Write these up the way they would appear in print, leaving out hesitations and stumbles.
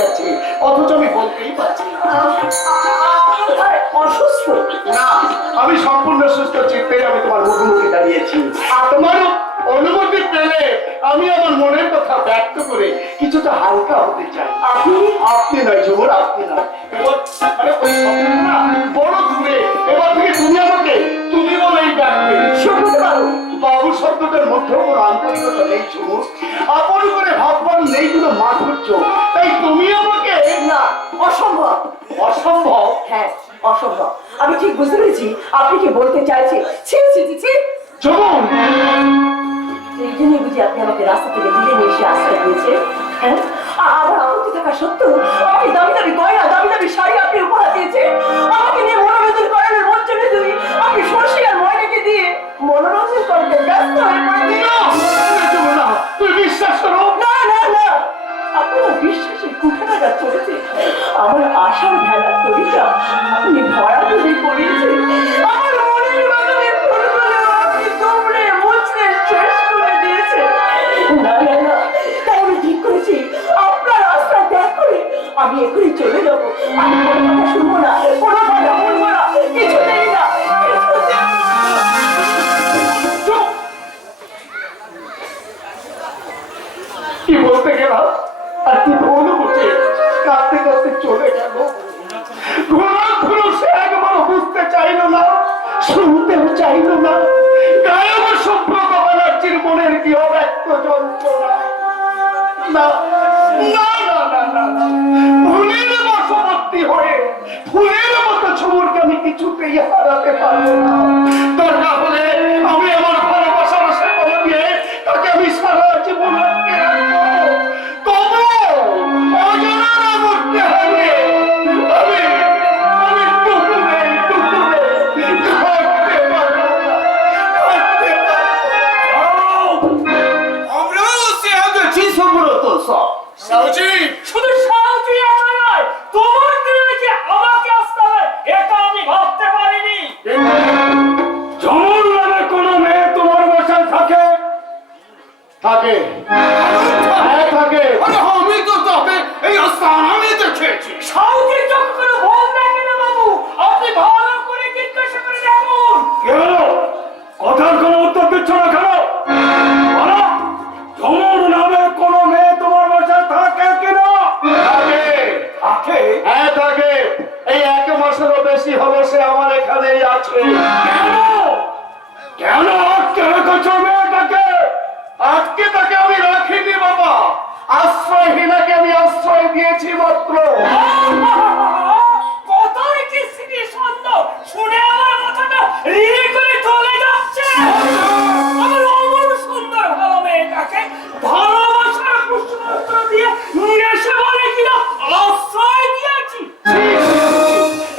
যাচ্ছে, অথচ আমি বলতেই পারছি না। অসুস্থ না, আমি সম্পূর্ণ সুস্থ চিত্তে আমি তোমার মুখোমুখি দাঁড়িয়েছি। আর তোমার অনুমতি পেলে আমি আমার মনের কথা ব্যক্ত করে কিছুটা হালকা হতে চাই। আপনি নয় ঝুমুর, আপনি নয়, এবার মানে ওই শব্দটা বড় দূরে। এবার থেকে তুমি আমাকে তুমি বলেই ডাকবে। বাবু শব্দটার মধ্যেও কোনো আন্তরিকতা নেই ঝুমুর, আপন করে ভাববার নেই কোনো মাধুর্য, তাই তুমি আমাকে না। অসম্ভব। অসম্ভব? হ্যাঁ অসম্ভব। আমি ঠিক বুঝতে পেরেছি আপনি কি বলতে চাইছেন। ছি ছি ছি ছি। ঝুমুর, এই জন্যই বুঝি আপনি আমাকে রাস্তা থেকে তুলে নিয়ে এসে আশ্রয় দিয়েছেন। হ্যাঁ, আমার আপত্তি থাকা সত্ত্বেও আমাকে দামি দামি গয়না, দামি দামি শাড়ি আপনি উপহার দিয়েছেন। আমাকে নিয়ে মনোরঞ্জন করানোর মঞ্চে তুমি আপনি শশী আর ময়নাকে দিয়ে মনোরঞ্জন করতে ব্যস্ত হয়ে পড়েছেন। না, তুই বিশ্বাস করো। না না না, আপনার বিশ্বাসের কুঠারাটা চলেছে। আমার আশার ভেলা তরিটা আপনি ভরা করে করিয়েছেন। আমার মনের বাগানের ফুলগুলো আপনি দুমড়ে মুচড়ে শেষ করে দিয়েছেন। না না না, তাই আমি ঠিক করেছি আপনার রাস্তা ত্যাগ করে আমি এখনই চলে যাবো। আমি কোনো কথা শুনবো না, কোনো কথা বলবো না, কিছুতেই না। কি বলতে গেলাম আর কি ভুল বুঝে কাঁদতে কাঁদতে চলে গেল। ঘুরো সে একবারও বুঝতে চাইল না, শুনতেও চাইল না। গায়ে সুব্রত ব্যানার্জির মনের কি অব্যক্ত যন্ত্রণা। না না না না না না, ভুলের বশবর্তী হয়ে ফুলের মতো ঝুমুরকে আমি কিছুতেই হারাতে পারবো না। দরকার হলে আমি আমার ভালোবাসার সেবা দিয়ে তাকে আমি সারা জীবন আটকে রাখবো। তবু অজানা মরতে হবে। আমি আমি টুকুরে টুকুরে থাকতে পারবো না, থাকতে পারবো না। আমরাও সে আগেছি সুব্রত সব সাউজি, শুধু শান্তি একা নয়, তোমার দিনে যে আমাকে আসতে হয় এটা আমি ভাবতে পারিনি। ঝুমুর নামে কোনো মেয়ে তোমার বাসায় থাকে? থাকে, হ্যাঁ থাকে। আরে আমি তো তবে এই স্থান আমি দেখেছি। শান্তির চোখ করে বলবেন কেন বাবু? আপনি ভালো করে জিজ্ঞাসা করে দেখুন। কি হলো? কথার কোনো উত্তর দিচ্ছ না কেন? বলো, ঝুমুর নামে কোনো মেয়ে তোমার বাসায় থাকে কিনা? থাকে, থাকে? হ্যাঁ থাকে। এই 1 মাসেরও বেশি হলো সে আমার এখানেই আছে। কেন? কেন আটকে রেখেছ মেয়েটাকে? আজকে তাকে আমি রাখিনি বাবা, আশ্রয়হীনাকে আমি আশ্রয় দিয়েছি মাত্র। কথার কি স্মৃতি সুন্দর, শুনে আমার মাথাটা রিয়ে করে চলে যাচ্ছে। আমার অমর সুন্দর ভালো মেয়েটাকে ভালোবাসার পুষ্পপত্র দিয়ে নিয়ে এসে বলে কিনা আশ্রয় দিয়েছি।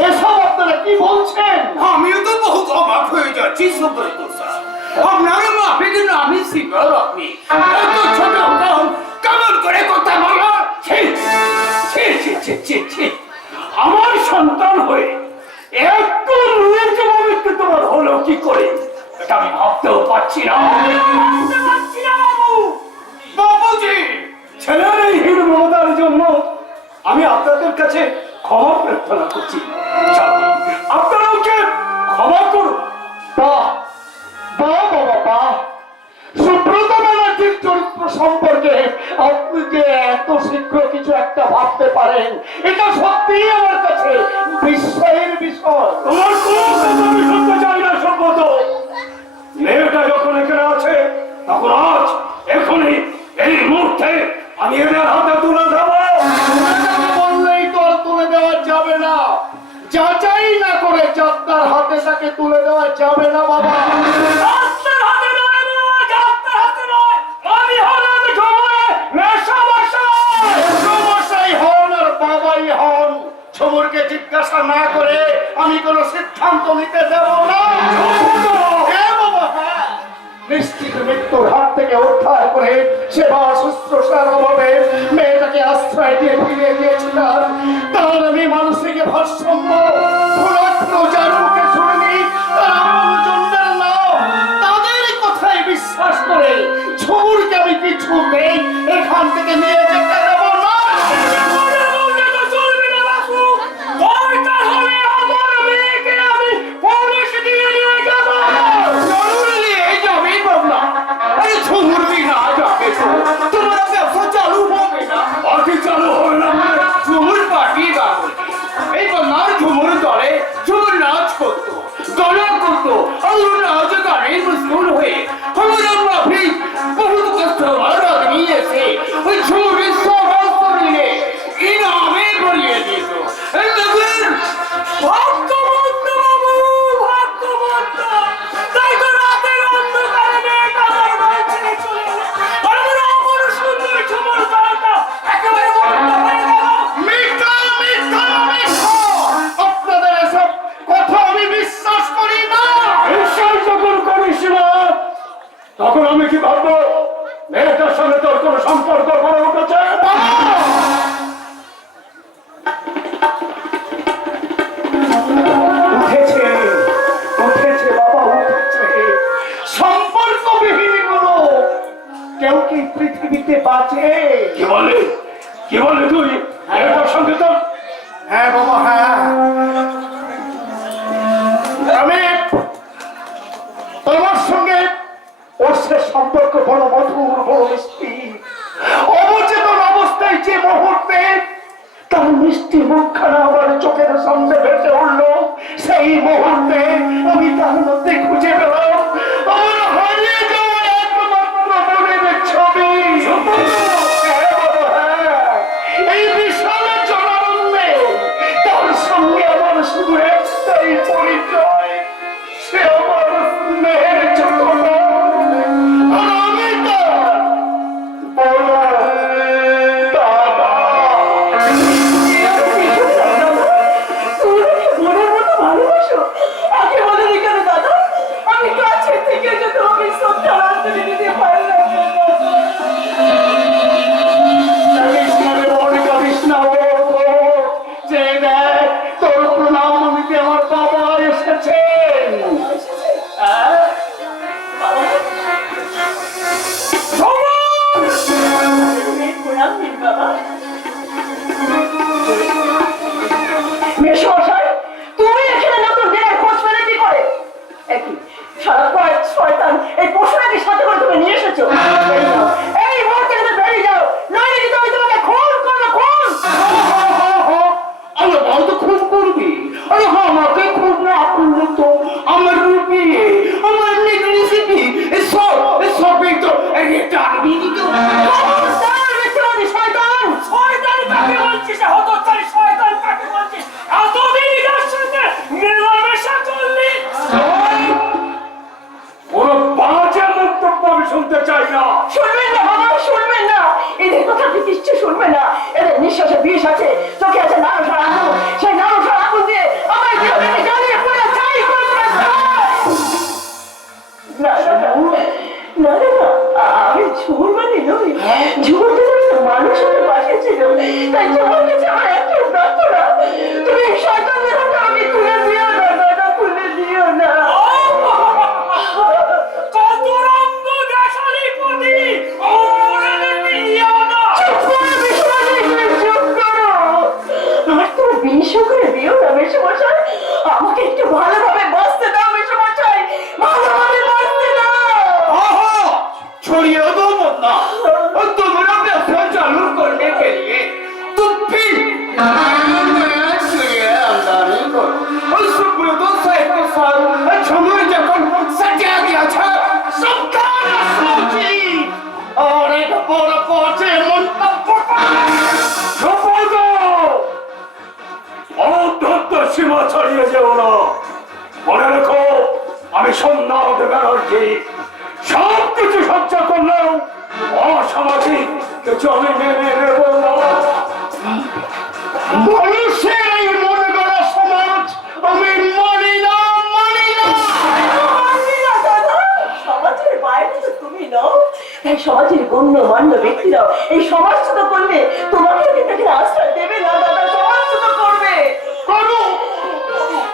এসব আপনারা কি বলছেন? আমিও তো বহুত অবাক হয়ে যাচ্ছি সুব্রত স্যার। আপনার মাফে কিন্তু আমি সিঙ্গল আপনি এত ছোট কম কেমন করে কথা বলো? ছি ছি ছি ছি ছি ছি। আমার সন্তান হয়ে একটু নির্জীবমৃত্যু তোমার হলো কি করে এটা আমি ভাবতেও পারছি না। বুঝতে পারছি না বাবু। বাবুজি, ছেলের এই হীনমমতার জন্য আমি আপনাদের কাছে ক্ষমা প্রার্থনা করছি। আপনারা ওকে ক্ষমা করুন। বাহ বাহ বাবা বাহ, সুব্রত ব্যানার্জির চরিত্র সম্পর্কে আপনি যে এত শীঘ্র কিছু একটা ভাবতে পারেন, এটা সত্যিই আমার কাছে বিস্ময়ের বিষয়। তোমার কোনো কথা আমি শুনতে চাই না সম্ভবত। মেয়েটা যখন এখানে আছে তখন আজ এখনই এই মুহূর্তে আমি এদের হাতে তুলে দেবো। বললেই তো আর তুলে দেওয়া যাবে না, যাচাই না করে যাত্রার হাতে তাকে তুলে দেওয়া যাবে না বাবা। ডাক্তার হাতে নয় বাবা, ডাক্তার হাতে নয়। আমি হলাম ঝুমুরের মেশামশাই হন আর বাবাই হন, ঝুমুরকে জিজ্ঞাসা না করে আমি কোনো সিদ্ধান্ত নিতে দেব না। হ্যাঁ বাবা, হ্যাঁ। নিশ্চিত মৃত্যুর হাত থেকে উদ্ধার করে সেবা শুশ্রূষার অভাবে মেয়েটাকে আশ্রয় দিয়ে ফিরিয়ে দিয়েছিলাম। তার আমি মানসিক ভারসাম্য যার মুখে শুনিনি তার আপনজনদের নাম, তাদের কথাই বিশ্বাস করে ঝুমুরকে আমি কিছুতেই এখান থেকে নিয়ে যেতে দেব না। কি বলে তুই তোর সঙ্গে তো? হ্যাঁ বাবা হ্যাঁ আমি তোমার সঙ্গে ওর সে সম্পর্ক বড় মধুর বড় মিষ্টি। অবচেতন অবস্থায় যে মুহূর্তে তার মিষ্টি মুখখানা আমার চোখের সামনে ভেসে উঠলো, সেই মুহূর্তে আমি তার মধ্যে খুঁজে পেলাম আমার হারিয়ে যাওয়া একমাত্র মনের ছবি। হ্যাঁ বাবা, হ্যাঁ। এই বিশাল জনারণ্যে তার সঙ্গে আমার শুধু একটাই পরিচয়, সে আমার স্নেহের ছোট বোন। আর আমি তার বড় দাদা। তুমি আমাকে বোনের মতো ভালোবাসো? আগে বলোনি কেন দাদা? আমি কাছে থেকে যে তোমাকে শ্রদ্ধা অঞ্জলি দিতে পারলাম না দাদা। কাঁদিস না রে বোন, কাঁদিস না ও বোন। যে দেখ, তোর প্রণাম নিতে আমার বাবা এসেছেন। হ্যাঁ? প্রণাম দিন বাবা। মেশমশাই, তুমি এখানে নতুন দিনের খোঁজ পেলে কি করে? একই সারা শয়তান এই পশুটাকে সাথে করে তুমি নিয়ে এসেছো। এই নাও, এই মুহূর্তে তুমি বেরিয়ে যাও, নইলে কিন্তু আমি তোমাকে খুন করবো, খুন। আরে বল তো খুব করবি? আরে আমাকে খুব না করলে তো আমার রূপী, আমার নেগলিজিবি সবই তো এটা আমি দিতে। খবরদার, মিথ্যাবাদী শয়তান! শয়তান কাকে বলছিস? হতচ্ছাড়ি শয়তান কাকে বলছিস? এতদিন এটার সাথে মেলামেশা করলি? ওর বাজে বক্তব্য আমি শুনতে চাই না। শুনবেন না বাবা, শুনবেন না। এদের কথা আপনি কিচ্ছু শুনবেন না। এদের নিঃশ্বাসে বিষ আছে, চোখে আছে নারসার আগুন। সেই নারসার আগুন দিয়ে আমার দেহটাকে জ্বালিয়ে পুরো ছাই করে দেবেন। না না না, না না না, আমি ঝুমুর মানে নই। ঝুমুর তো মানুষের পাশে ছিল, তাই ঝুমুর কাছে আমার এত দত্ত না। তুমি শয়তানের হাতে আমি তুলে দিও না দাদা, তুলে দিও না। কত রঙ্গ দেশালি পতি ও মনে দেখবি ইয়াদা। চুপ করো মেশমশাই, তুমি চুপ করো। আর তুমি বিষ করে দিও না মেশমশাই। আমাকে একটু ভালোভাবে বাঁচতে দাও মেশমশাই, ভালোভাবে বাঁচতে দাও। छोड़िए दो मुन्ना और तुम्हारा व्यवसाय चालू करने के लिए तुम फिर अंदानी करो और सुब्रतो साहब के साथ झुमर जखन सजा दिया था सबका सोची और एक बड़ पहुंचे मंतव्य অধ্যত্ত সীমা ছাড়িয়ে যেও না। মনে রেখো, আমি সোমনাথ ব্যানার্জি সব কিছু সহ্য করলেও অসামাজিক কিছু আমি মেনে নেব না। মানুষের এই মনে করা সমাজ আমি মানি না, মানি না। মানবি না দাদা, সমাজের বাইরে তো তুমি নও। এই সমাজের গণ্যমান্য ব্যক্তিরাও এই সমাজচ্যুত করলে তোমাকে কিন্তু এখানে আশ্রয় দেবে না দাদা, সমাজচ্যুত করবে। করু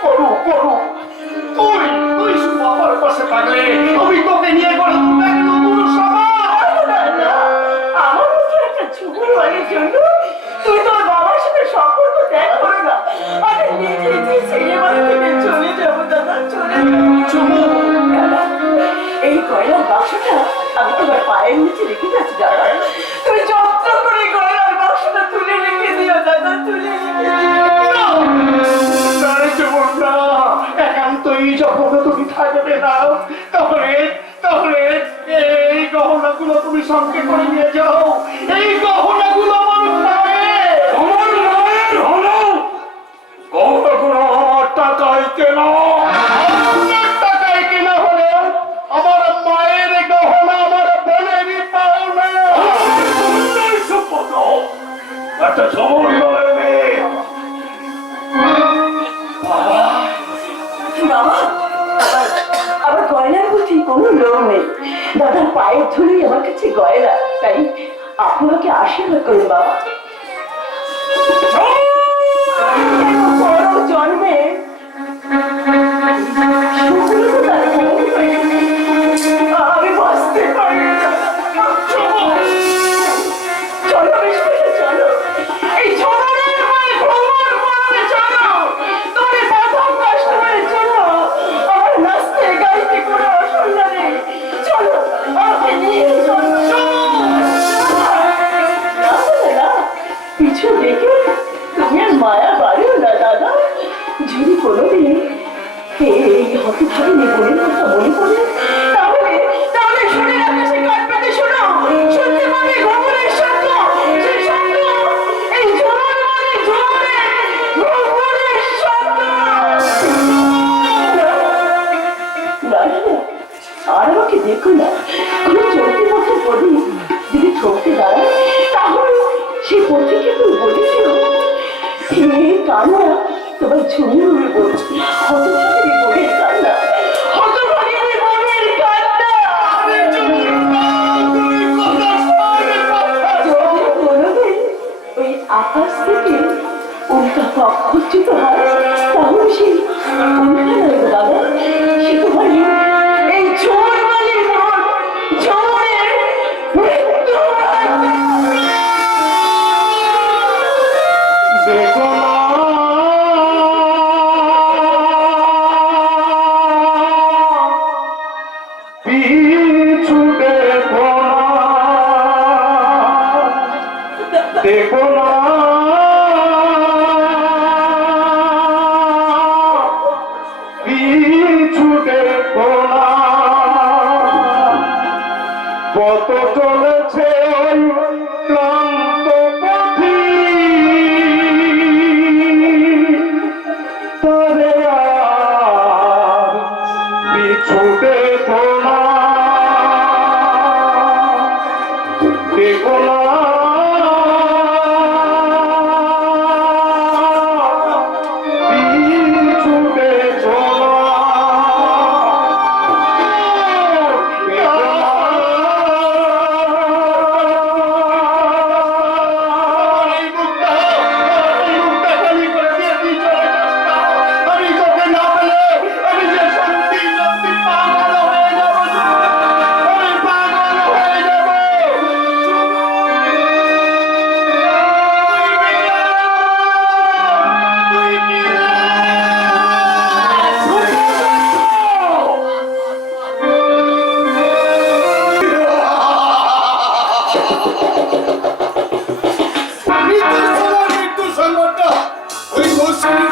করু করু, তুই তুই শুধু আমার পাশে থাকলে আমি তোকে নিয়ে গড়ে তুলবো এক নতুন সমাজ। না, না, আমার মতো একটা ঝুমুর বাড়ির জন্য তুমি তোমার বাবার সাথে সম্পর্ক ত্যাগ করো না। আমি নিজে যে ছেলে বাড়ি থেকে চলে যাবো দাদা, চলে যাবো। দাদা, এই গয়নার বাক্সটা আমি তোমার পায়ের নিচে রেখে যাচ্ছি দাদা। তুমি যত্ন করে গয়নার বাক্সটা তুলে রেখে দিও দাদা, তুলে রেখে দিও। একান্তই যখন তুমি থাকবে না, তাহলে তাহলে এই গহনাগুলো তুমি সঙ্গে করে নিয়ে যাও। এই গহনাগুলো আমার মায়ের, আমার মায়ের হলো। গহনাগুলো আমার টাকায় কেনা, আমার টাকায় কেনা হলে আমার মায়ের গহনা আমার বোনেরই পাওনা। একটা সমন্বয় মেয়ে। বাবা, আমার গয়নার প্রতি কোনো লোভ নেই। দাদার পায়ের ধুলেই আমার কাছে গয়না, তাই আপনাকে আশীর্বাদ করুন বাবা। বড় জন্মে আমি বাঁচতে পারি না। চলো বেশ, চলো। মায়া বাড়িও না দাদা। যদি কোনোদিন এই হতভাগিনী বোনের কথা মনে পড়ে, তাহলে তাহলে শুনে রাখো, সে কান পেতে শোনো, শুনতে পাবে ভ্রমণের শব্দ। সে শব্দ এই ঝড় মানে ঝড়ে ভ্রমণের শব্দ। না, আর আমাকে দেখো না, কোনো চলতি পথে পড়ি যদি ঠকতে দাঁড়ায়, তাহলে সে পথিকে তুমি বলেছিল, হে কান্না, তোমার ঝুড়ি উড়ে বলছি, হতভাগিনী বোনের কান্না, হতভাগিনী বোনের কান্না। যদি কোনোদিন ওই আকাশ থেকে উল্কা পক্ষচ্যুত হয়, তাহলে সেই উল্কা নয় গো বাবা, সে তোমার এই ঝড় মানে ঝড়ের মৃত্যু। দেখো না পিছু দেখো না, দেখো না পিছু দেখো না, কত চলেছে ক্লান্ত পথি, তবে আর পিছু দেখো না, দেখো না পিছু দেখো মৃত্যু সংবাদটা ওই মৌসুমী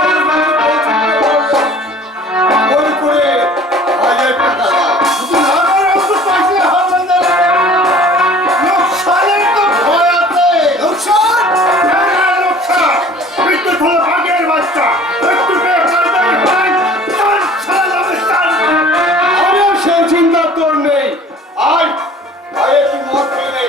করে 1000 টাকা শুধু আমার অঙ্ক পাশে হাওলাদার লোকসানের তো ভয় আছে। লোকসান লোকসান মৃত্যু হলো ভাগের বাচ্চা, একটু আমিও সে চিন্তা তোর নেই। আয় আয় একটু মত পেলে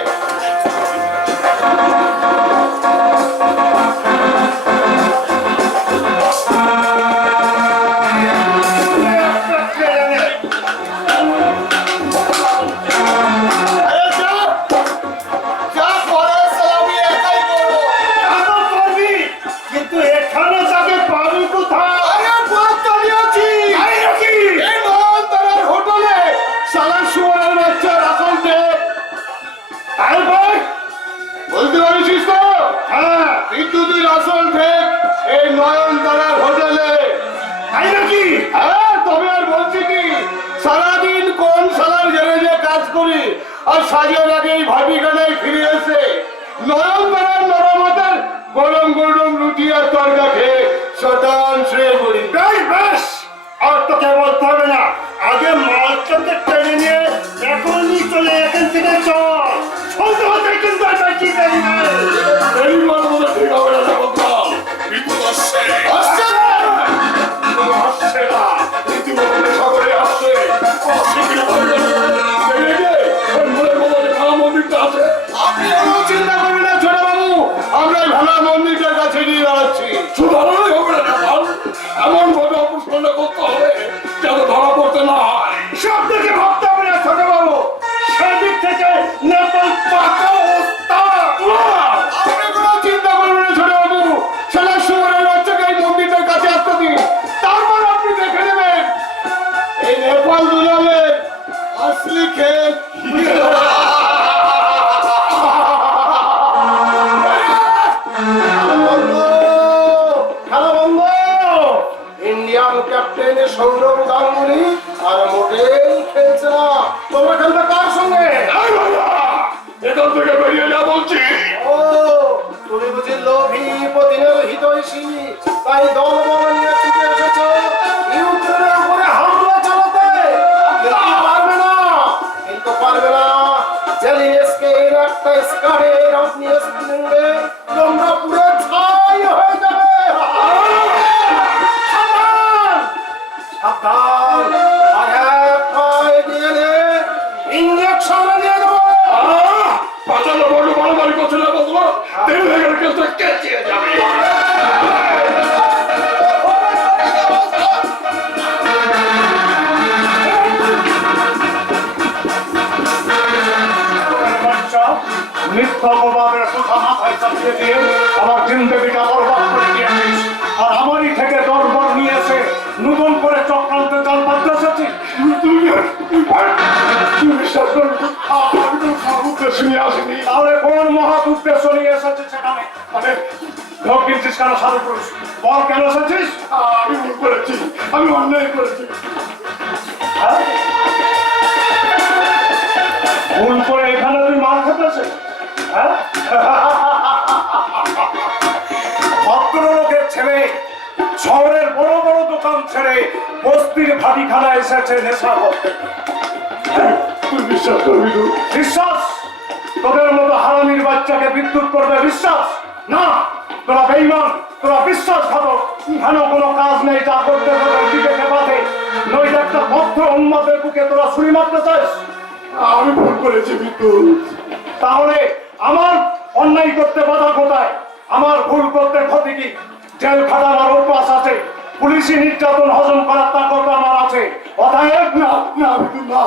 কিন্তু এখানে তাকে পাবি কোথায়? হোটেলে সালার সুবর্ণের বাচ্চার আসল বলতে পারিস তো? হ্যাঁ, বিদ্যুতের আসল ঠেক এই নয়নতারার হোটেলে। তাই নাকি? হ্যাঁ, তবে আর বলছি কি, সারাদিন কোন সালার গ্যারেজে কাজ করি আর সাজিয়ে লাগে এই ভাবিখানায় ফিরে এসে নয়নতারার নরমাতার গরম গরম রুটি আর তরকা খেয়ে শতান শুয়ে পড়ি। বেশ বেশ, আর তোকে বলতে হবে না, আগে মালটাকে টেনে নিয়ে এখনই চলে এখান থেকে চল। চলতে হতে কিন্তু আর বেশি দেরি নেই। এই মানবতা ঠিক হবে না বলতাম। বিদ্যুৎ আসছে আসছে আসছে না, রীতিমতো সাগরে আসছে। আপনি কোনো চিন্তা করবেন না ছোট বাবু, আমরা ভালো মন্দিরটার কাছে নিয়ে দাঁড়াচ্ছি। শুধু ভালোই হবে না, এমন রাজ্যের হিতৈষী, তাই দলবল নিয়ে ছুটে এসেছো ইউক্রেনের উপরে হামলা চালাতে। কিন্তু পারবে না, কিন্তু পারবে না। জেলেনস্কির একটা স্কারের অগ্নিস্ফুলিঙ্গে তোমরা পুরো ছাই হয়ে যাবে। সাবধান, সাবধান। আর এক পায়ে গেলে ইঞ্জেকশন দিয়ে দেবো। বাজানো বড় বাড়াবাড়ি করছে না বলবো, দেরি হয়ে গেলে কেউ তো কেচিয়ে যাবে। মিথ্যা অপবাদের কথা মাথায় চাপিয়ে দিয়ে আমার জিন্দগিটা বরবাদ করে দিয়েছিস। আর আমারই থেকে দরবার নিয়েছে নতুন করে চক্রান্তে জাল পাল্টেছি। তাহলে কোন মহৎ উদ্দেশ্য নিয়ে এসেছিস সেখানে? মানে ভোগ কিনছিস কেন সাধু পুরুষ? বল কেন এসেছিস? আমি ভুল করেছি, আমি অন্যায় করেছি। ভুল করে এখানে তুই মার খেতেছে? ভদ্রলোকের ছেলে শহরের বড় বড় দোকান ছেড়ে বস্তির ভাটিখানা এসেছে নেশা করতে। তুই বিশ্বাস করবি? বিশ্বাস? তোদের মতো হারামির বাচ্চাকে বিদ্যুৎ করবে বিশ্বাস? না, তোরা বেঈমান, তোরা বিশ্বাসঘাতক। কেন কোনো কাজ নেই যা করতে তোদের দিকে খেপাতে, নইলে একটা ভদ্র উন্মাদের বুকে তোরা ছুরি মারতে চাস। আমি ভুল করেছি বিদ্যুৎ। তাহলে আমার অন্যায় করতে বাধা কোথায়? আমার ভুল করতে ক্ষতি কি? জেল খাটানোর অভ্যাস আছে, পুলিশি নির্যাতন হজম করার তাকত আমার আছে। অতএব না, না বিদ্যুৎ না,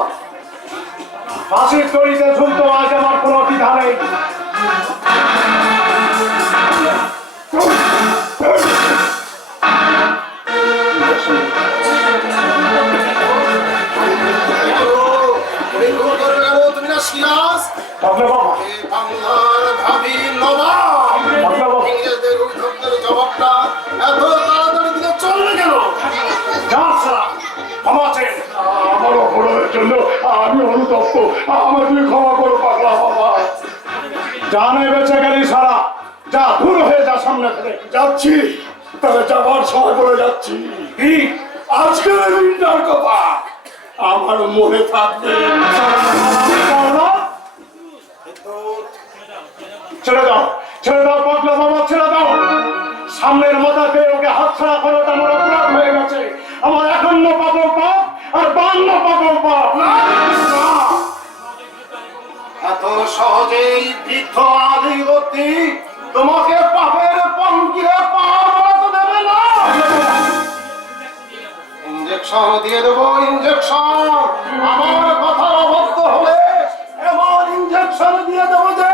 ফাঁসির দড়িতে ঝুলতে আজ আমার কোনো দ্বিধা নেই। জবাবটা এত তাড়াতাড়ি দিলে চলবে কেন? আমার অপরাধের জন্য আমি অনুতপ্ত, আমাকে ক্ষমা করো পাগলা বাবা। জানে বেঁচে গেলি সারা, যা দূর হয়ে যা সামনে থেকে। যাচ্ছি, তবে যাবার সময় বলে যাচ্ছি। কি আজকের দিনটার কথা আমার মনে থাকবে। ছেড়ে দাও, ছেড়ে দাও পাগলা বাবা, ছেড়ে দাও। সামনের মাথাতে ওকে হাত ছাড়া করাটা আমার অপরাধ হয়ে গেছে। আমার 51 পাগল পাপ আর 52 পাগল পাপ। এত সহজেই বৃদ্ধ আদিবর্তী তোমাকে পাপের পঙ্কিরে পা বাড়াতে দেবে না। ইঞ্জেকশন দিয়ে দেবো, ইঞ্জেকশন। আমার কথার অবদ্ধ হলে এমন ইঞ্জেকশন দিয়ে দেবো যে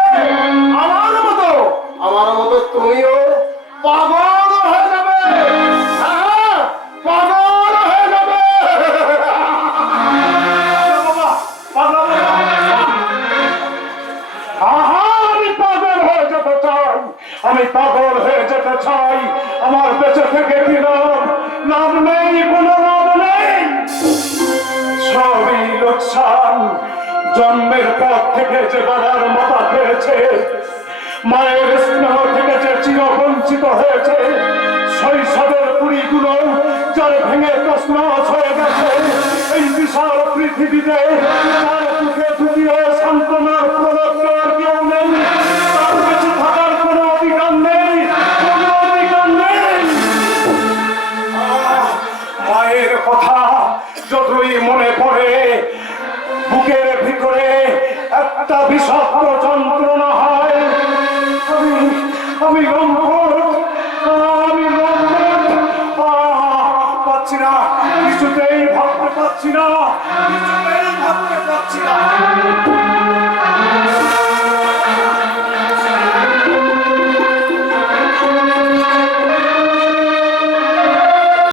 আমার মতো তুমিও পাগল হয়ে যাবে। হ্যাঁ, পাগল হয়ে যাবে। আমি পাগল হয়ে যেতে চাই, আমি পাগল হয়ে যেতে চাই। আমার বেঁচে থেকে কি লাভ? লাভ নেই, কোনো লাভ নেই, সবই লোকসান। জন্মের পর থেকে যে বাবার মাথা খেয়েছে, মায়ের স্নেহ থেকে যে চিরবঞ্চিত হয়েছে, শৈশবের পুরীগুলো যার ভেঙে তছনছ হয়ে গেছে, এই বিশাল পৃথিবীতে তার মুখে ঢুকিয়ে সান্ত্বনার প্রলব্ধের কেউ নেই, তার বেঁচে থাকার কোনো অধিকার নেই, কোনো অধিকার নেই। মায়ের কথা যতই মনে পড়ে, বুকের ভিতরে একটা বিষাক্ত যন্ত্রণা হয়। আমি পাচ্ছি না, কিছুতেই ভাবতে পারছি না, কিছুতেই ভাবতে পারছি না।